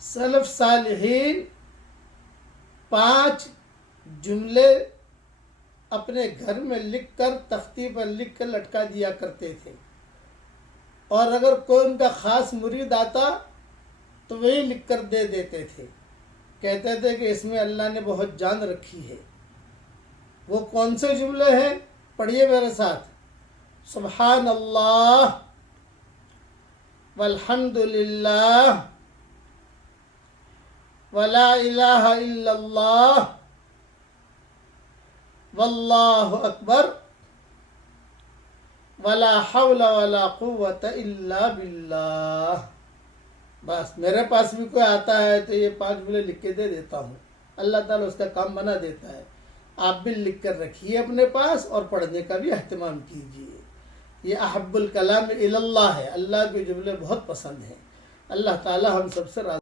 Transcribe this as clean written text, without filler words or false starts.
سلف صالحین 5 جملے اپنے گھر میں لکھ کر تختی پر لکھ کر لٹکا دیا کرتے تھے، اور اگر کوئی ان کا خاص مرید آتا تو وہی لکھ کر دے دیتے تھے، کہتے تھے کہ اس میں اللہ نے بہت جان رکھی ہے۔ وہ کون سے جملے ہیں؟ پڑھیے میرے ساتھ: سبحان اللہ والحمد للہ ولا الہ الا اللہ واللہ اکبر ولا حول ولا قوت الا باللہ۔ بس میرے پاس بھی کوئی آتا ہے تو یہ 5 جملے لکھ کے دے دیتا ہوں، اللہ تعالیٰ اس کا کام بنا دیتا ہے۔ آپ بھی لکھ کر رکھیے اپنے پاس اور پڑھنے کا بھی اہتمام کیجیے۔ یہ احب الکلام الی اللہ ہے، اللہ کے جملے بہت پسند ہیں۔ اللہ تعالیٰ ہم سب سے راضی